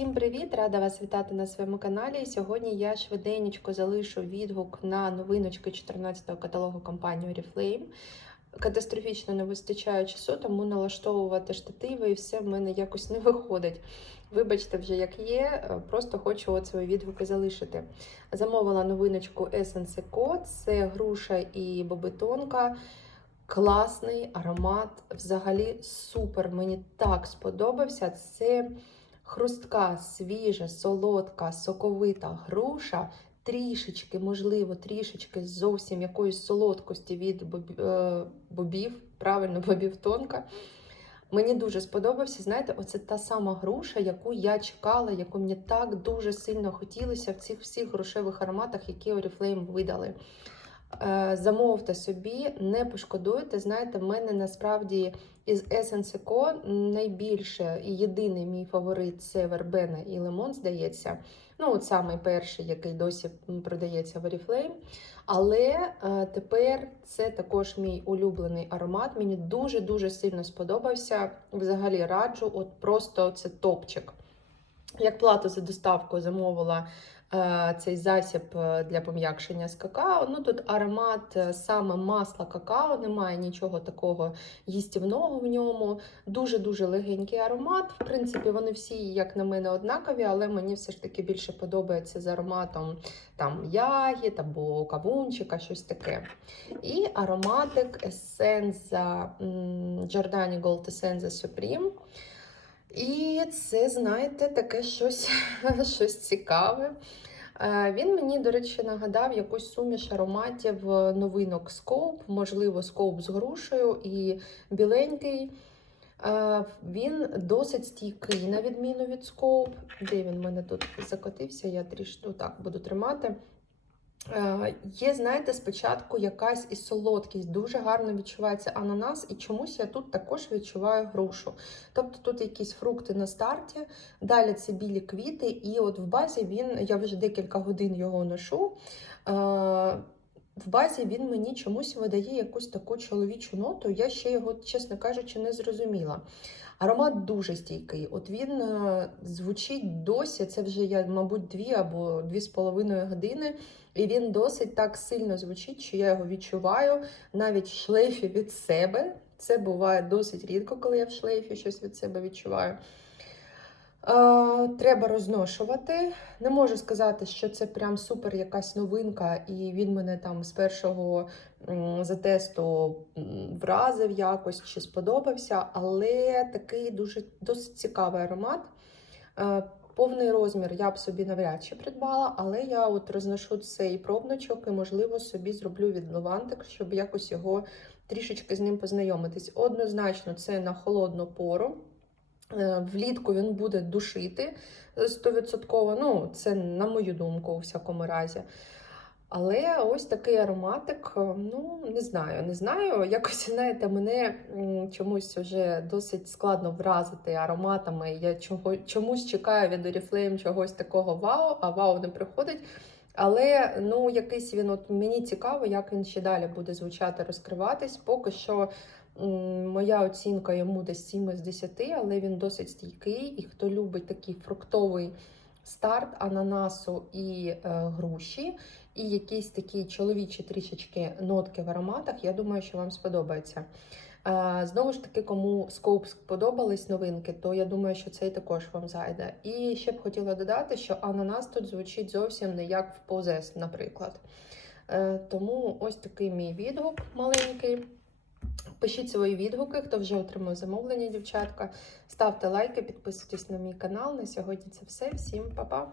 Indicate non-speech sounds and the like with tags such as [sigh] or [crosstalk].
Всім привіт! Рада вас вітати на своєму каналі. Сьогодні я швиденько залишу відгук на новиночки 14-го каталогу компанії Oriflame. Катастрофічно не вистачає часу, тому налаштовувати штативи і все в мене якось не виходить. Вибачте, вже як є, просто хочу от свої відгуки залишити. Замовила новиночку Essence Eco, це груша і бобитонка. Класний аромат, взагалі супер. Мені так сподобався. Це хрустка, свіжа, солодка, соковита груша. Трішечки, можливо, трішечки зовсім якоїсь солодкості від е, бобів, правильно, [laughs] бобів тонка. Мені дуже сподобався. Знаєте, оце та сама груша, яку я чекала, яку мені так дуже сильно хотілося в цих всіх грошевих ароматах, які Oriflame видали. Е, Замовте собі, не пошкодуйте. Знаєте, в мене насправді із Essence Eco найбільше і єдиний мій фаворит це вербена і лимон, здається. Ну, от самий перший, який досі продається в Oriflame. Але е, тепер це також мій улюблений аромат. Мені дуже-дуже сильно сподобався. Взагалі раджу, от просто це топчик. Як плату за доставку замовила цей засіб е, для пом'якшення з какао. Ну тут аромат е, саме масла какао, немає нічого такого їстівного в ньому. Дуже-дуже легенький аромат. В принципі, вони всі, як на мене, однакові, але мені все ж таки більше подобається з ароматом там ягід або кавунчика, щось таке. І ароматик Essenza Giordani Gold Essenza Supreme. І це, знаєте, таке щось, [laughs] щось цікаве. Е, Він мені, до речі, нагадав якусь суміш ароматів е, новинок Scope, можливо, Scope з грушею і біленький. Е, Він досить стійкий, на відміну від Scope. Де він в мене тут закотився? Я трішки так буду тримати. Е, Є, знаєте, спочатку якась і солодкість, дуже гарно відчувається ананас, і чомусь я тут також відчуваю грушу. Тобто тут якісь фрукти на старті, далі це білі квіти, і от в базі він, я вже декілька годин його ношу. В базі він мені чомусь видає якусь таку чоловічу ноту. Я ще його, чесно кажучи, не зрозуміла. Аромат дуже стійкий. От він е, звучить досі. Це вже я, мабуть, дві або дві з половиною години. І він досить так сильно звучить, що я його відчуваю навіть в шлейфі від себе. Це буває досить рідко, коли я в шлейфі щось від себе відчуваю. Е, треба розношувати. Не можу сказати, що це прям супер якась новинка, і він мене там з першого затесту вразив якось чи сподобався, але такий дуже досить цікавий аромат. Е, Повний розмір я б собі навряд чи придбала, але я от розношу цей пробничок і, можливо, собі зроблю від Левантик, щоб якось його трішечки з ним познайомитись. Однозначно, це на холодну пору. Е, Влітку він буде душити 100%. Ну, це на мою думку, у всякому разі. Але ось такий ароматик, е, ну не знаю, не знаю. [laughs] Якось знаєте, мене чомусь вже досить складно вразити ароматами. Я чомусь чекаю від Oriflame чогось такого вау, а вау не приходить. Але ну, якийсь він от мені цікаво, як він ще далі буде звучати, розкриватись. Поки що моя оцінка йому десь 7 з 10, але він досить стійкий. І хто любить такий фруктовий старт ананасу і е, груші, і якісь такі чоловічі трішечки нотки в ароматах, я думаю, що вам сподобається. Е, Знову ж таки, кому скоп сподобались новинки, то я думаю, що цей також вам зайде. І ще б хотіла додати, що ананас тут звучить зовсім не як в позес, наприклад. Е, Тому ось такий мій відгук маленький. Пишіть свої відгуки, хто вже отримав замовлення, дівчатка. Ставте лайки, підписуйтесь на мій канал. На сьогодні це все. Всім па-па!